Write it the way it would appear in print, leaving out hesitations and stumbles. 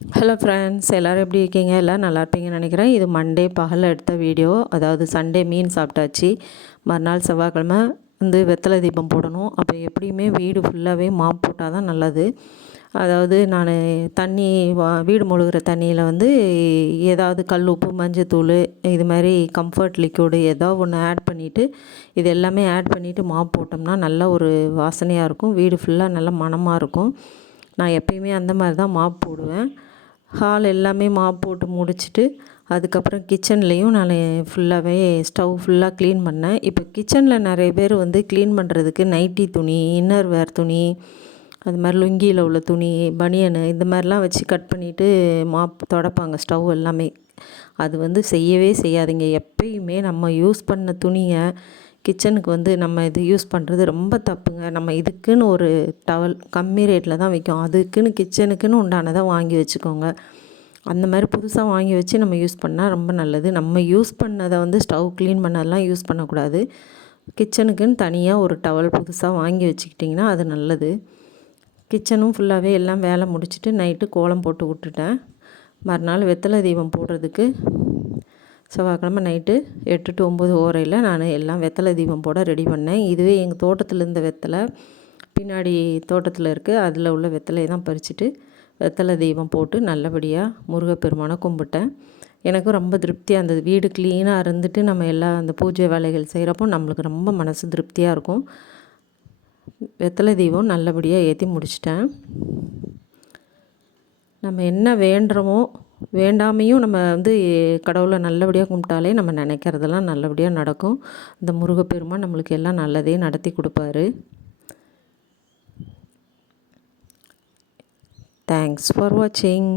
Hello friends, எல்லோரும் எப்படி இருக்கீங்க? எல்லோரும் நல்லா இருப்பீங்கன்னு நினைக்கிறேன். இது மண்டே பகலில் எடுத்த வீடியோ. அதாவது சண்டே மீன் சாப்பிட்டாச்சு. மறுநாள் செவ்வாய்க்கிழமை வந்து வெத்தலை தீபம் போடணும். அப்போ எப்படியுமே வீடு ஃபுல்லாகவே மாப் போட்டால் தான் நல்லது. அதாவது நான் தண்ணி வீடு மொழுகிற தண்ணியில் வந்து ஏதாவது கல் உப்பு, மஞ்சத்தூள், இது மாதிரி கம்ஃபர்ட் லிக்விடு ஏதோ ஒன்று ஆட் பண்ணிவிட்டு, இது எல்லாமே ஆட் பண்ணிவிட்டு மாப் போட்டோம்னா நல்ல ஒரு வாசனையாக இருக்கும். வீடு ஃபுல்லாக நல்ல மணமாக இருக்கும். நான் எப்பயுமே அந்த மாதிரி தான் மாப் போடுவேன். ஹால் எல்லாமே மாப் போட்டு முடிச்சுட்டு அதுக்கப்புறம் கிச்சன்லேயும் நான் ஃபுல்லாகவே ஸ்டவ் ஃபுல்லாக க்ளீன் பண்ணேன். இப்போ கிச்சனில் நிறைய பேர் வந்து க்ளீன் பண்ணுறதுக்கு நைட்டி துணி, இன்னர் வேர் துணி, அது மாதிரி லுங்கியில் உள்ள துணி, பனியனு இந்த மாதிரிலாம் வச்சு கட் பண்ணிவிட்டு மாப் துடைப்பாங்க ஸ்டவ் எல்லாமே. அது வந்து செய்யவே செய்யாதீங்க. எப்பயுமே நம்ம யூஸ் பண்ண துணியை கிச்சனுக்கு வந்து நம்ம இது யூஸ் பண்ணுறது ரொம்ப தப்புங்க. நம்ம இதுக்குன்னு ஒரு டவல் கம்மி ரேட்டில் தான் விற்கும். அதுக்குன்னு கிச்சனுக்குன்னு உண்டானதை வாங்கி வச்சுக்கோங்க. அந்த மாதிரி புதுசாக வாங்கி வச்சு நம்ம யூஸ் பண்ணால் ரொம்ப நல்லது. நம்ம யூஸ் பண்ணதை வந்து ஸ்டவ் க்ளீன் பண்ணதெல்லாம் யூஸ் பண்ணக்கூடாது. கிச்சனுக்குன்னு தனியாக ஒரு டவல் புதுசாக வாங்கி வச்சுக்கிட்டிங்கன்னா அது நல்லது. கிச்சனும் ஃபுல்லாகவே எல்லாம் வேலை முடிச்சுட்டு நைட்டு கோலம் போட்டு விட்டுட்டேன். மறுநாள் வெத்தலை தீபம் போடுறதுக்கு செவ்வாய்க்கிழமை நைட்டு 8 to 9 ஓரையில் நான் எல்லாம் வெத்தலை தீபம் போட ரெடி பண்ணேன். இதுவே எங்கள் தோட்டத்தில் இருந்த வெத்தலை பின்னாடி தோட்டத்தில் இருக்குது. அதில் உள்ள வெத்தலையை தான் பறிச்சுட்டு வெத்தலை தீபம் போட்டு நல்லபடியாக முருகப்பெருமானை கும்பிட்டேன். எனக்கும் ரொம்ப திருப்தியாக இருந்தது. வீடு க்ளீனாக இருந்துட்டு நம்ம எல்லா அந்த பூஜை வேலைகள் செய்கிறப்போ நம்மளுக்கு ரொம்ப மனசு திருப்தியாக இருக்கும். வெத்தலை தீபம் நல்லபடியாக ஏற்றி முடிச்சிட்டேன். நம்ம என்ன வேண்டுறோமோ வேண்டாமையும் நம்ம வந்து கடவுளை நல்லபடியாக கும்பிட்டாலே நம்ம நினைக்கிறதெல்லாம் நல்லபடியாக நடக்கும். இந்த முருகப்பெருமான் நம்மளுக்கு எல்லாம் நல்லதே நடத்தி கொடுப்பாரு. தேங்க்ஸ் ஃபார் வாட்சிங்.